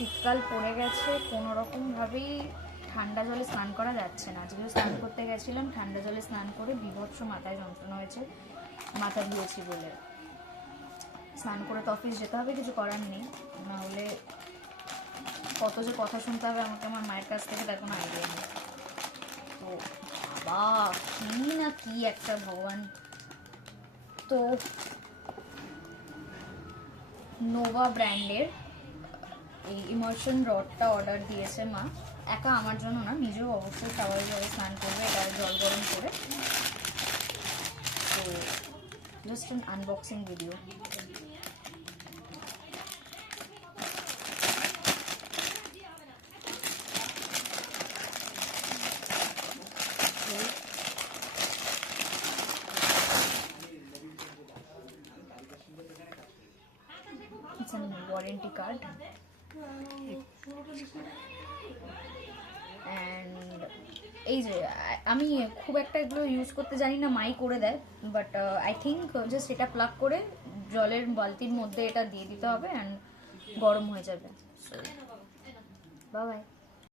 শীতকাল পড়ে গেছে, কোনো রকমভাবেই ঠান্ডা জলে স্নান করা যাচ্ছে না। আজকেও স্নান করতে গেছিলাম, ঠান্ডা জলে স্নান করে বিভৎস মাথায় যন্ত্রণা হয়েছে, মাথা ধুয়েছি বলে। স্নান করে তো অফিস যেতে হবে, কিছু করার নেই, নাহলে কত যে কথা শুনতে হবে আমাকে আমার মায়ের কাছ থেকে, তার কোনো আইডিয়া নেই। তো বাবা কি না কি একটা, ভগবান। তো নোভা ব্র্যান্ডের এই ইমার্শন রডটা অর্ডার দিয়েছে মা, একা আমার জন্য না, নিজেও অবশ্যই স্বাভাবিকভাবে স্নান করবে, এটা জল গরম করে। তো just an unboxing video. It's a warranty card and এই যে আমি খুব একটা এগুলো ইউজ করতে জানি না, মাই করে দেয়, বাট আই থিঙ্ক জাস্ট এটা প্লাগ করে জলের বালতির মধ্যে এটা দিয়ে দিতে হবে অ্যান্ড গরম হয়ে যাবে। So bye bye.